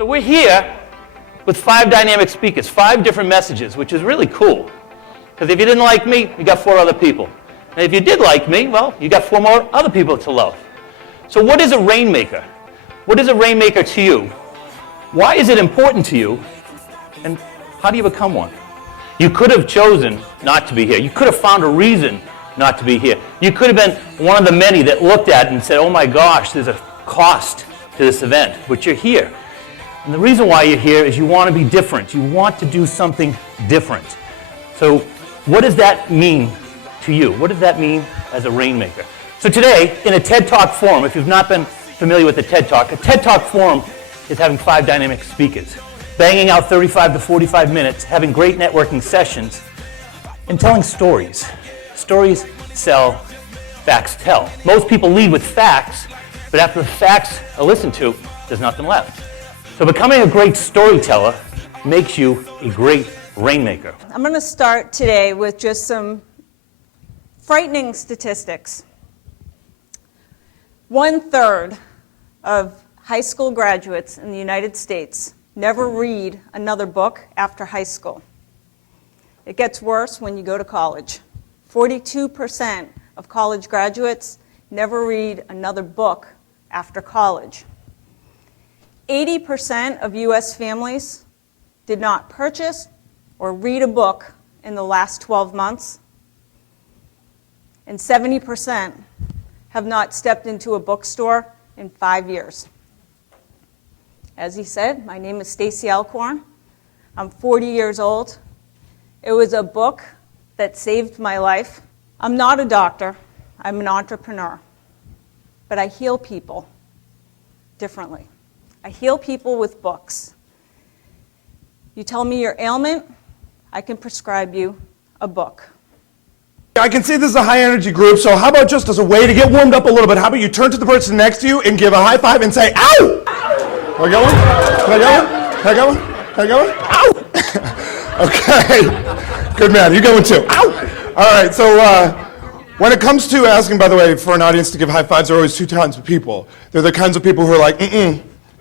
So we're here with 5 dynamic speakers, 5 different messages, which is really cool. Because if you didn't like me, you got 4 other people. And if you did like me, well, you got 4 more other people to love. So what is a RainMaker? What is a RainMaker to you? Why is it important to you? And how do you become one? You could have chosen not to be here. You could have found a reason not to be here. You could have been one of the many that looked at it and said, oh my gosh, there's a cost to this event, but you're here. And the reason why you're here is you want to be different. You want to do something different. So what does that mean to you? What does that mean as a RainMaker? So today, in a TED Talk forum, if you've not been familiar with the TED Talk, a TED Talk forum is having 5 dynamic speakers, banging out 35 to 45 minutes, having great networking sessions, and telling stories. Stories sell, facts tell. Most people lead with facts, but after the facts are listened to, there's nothing left. So becoming a great storyteller makes you a great RainMaker. I'm going to start today with just some frightening statistics. 1/3 of high school graduates in the United States never read another book after high school. It gets worse when you go to college. 42% of college graduates never read another book after college. 80% of U.S. families did not purchase or read a book in the last 12 months, and 70% have not stepped into a bookstore in 5 years. As he said, my name is Stacey Alcorn. I'm 40 years old. It was a book that saved my life. I'm not a doctor. I'm an entrepreneur. But I heal people differently. I heal people with books. You tell me your ailment, I can prescribe you a book. I can see this is a high-energy group, so how about just as a way to get warmed up a little bit, how about you turn to the person next to you and give a high five and say, ow! Can I get one? Can I get one? Can I get one? Can I get one? Ow! Okay. Good man. You get one too. Ow! All right, so when it comes to asking, by the way, for an audience to give high fives, there are always 2 kinds of people. They're the kinds of people who are like,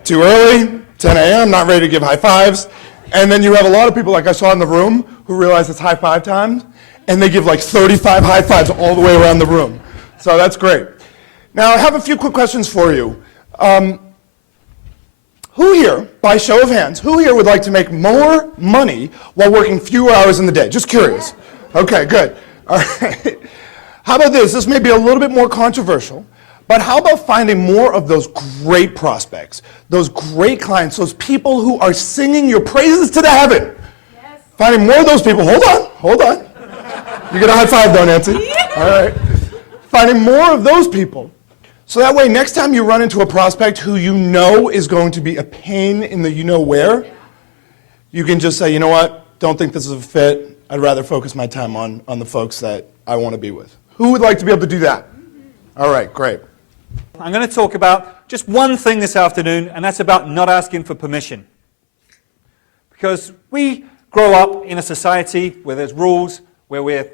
too early, 10 a.m., not ready to give high fives. And then you have a lot of people, like I saw in the room, who realize it's high five time, and they give like 35 high fives all the way around the room. So that's great. Now, I have a few quick questions for you. Who here, by show of hands, who here would like to make more money while working fewer hours in the day? Just curious. Okay, good. All right. How about this? This may be a little bit more controversial, but how about finding more of those great prospects, those great clients, those people who are singing your praises to the heaven? Yes. Finding more of those people. Hold on. You get a high five though, Nancy. All right. Finding more of those people. So that way, next time you run into a prospect who you know is going to be a pain in the you-know-where, you can just say, you know what, don't think this is a fit. I'd rather focus my time on the folks that I want to be with. Who would like to be able to do that? All right, great. I'm going to talk about just one thing this afternoon, and that's about not asking for permission. Because we grow up in a society where there's rules, where we're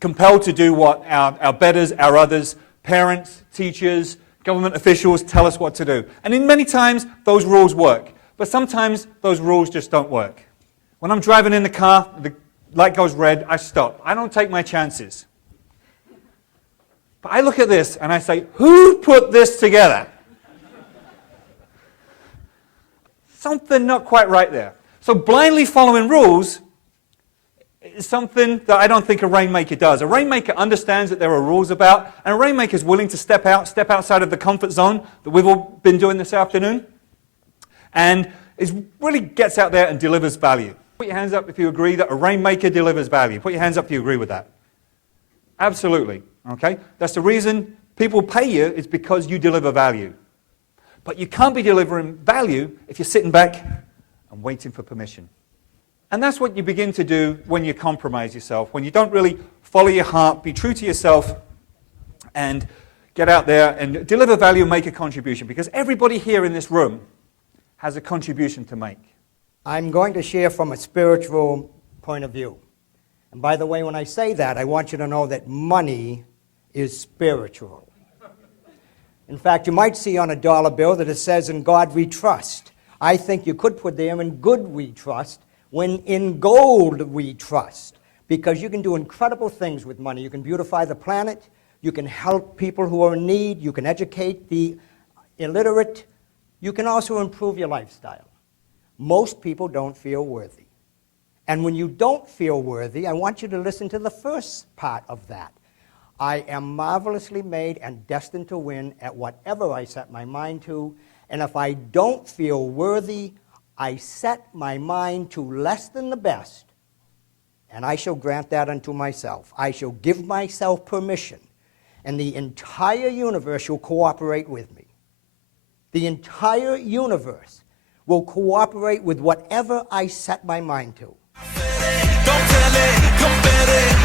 compelled to do what our betters, our others, parents, teachers, government officials tell us what to do. And in many times, those rules work. But sometimes, those rules just don't work. When I'm driving in the car, the light goes red, I stop. I don't take my chances. But I look at this and I say, who put this together? Something not quite right there. So blindly following rules is something that I don't think a RainMaker does. A RainMaker understands that there are rules about, and a RainMaker is willing to step outside of the comfort zone that we've all been doing this afternoon, and really gets out there and delivers value. Put your hands up if you agree that a RainMaker delivers value. Put your hands up if you agree with that. Absolutely. Okay? That's the reason people pay you, is because you deliver value. But you can't be delivering value if you're sitting back and waiting for permission. And that's what you begin to do when you compromise yourself, when you don't really follow your heart, be true to yourself, and get out there and deliver value and make a contribution. Because everybody here in this room has a contribution to make. I'm going to share from a spiritual point of view. And by the way, when I say that, I want you to know that money is spiritual. In fact, you might see on a dollar bill that it says, "In God we trust." I think you could put there, in good we trust, when in gold we trust. Because you can do incredible things with money. You can beautify the planet. You can help people who are in need. You can educate the illiterate. You can also improve your lifestyle. Most people don't feel worthy. And when you don't feel worthy, I want you to listen to the first part of that. I am marvelously made and destined to win at whatever I set my mind to. And if I don't feel worthy, I set my mind to less than the best. And I shall grant that unto myself. I shall give myself permission. And the entire universe will cooperate with me. The entire universe will cooperate with whatever I set my mind to. Don't tell it, confetti.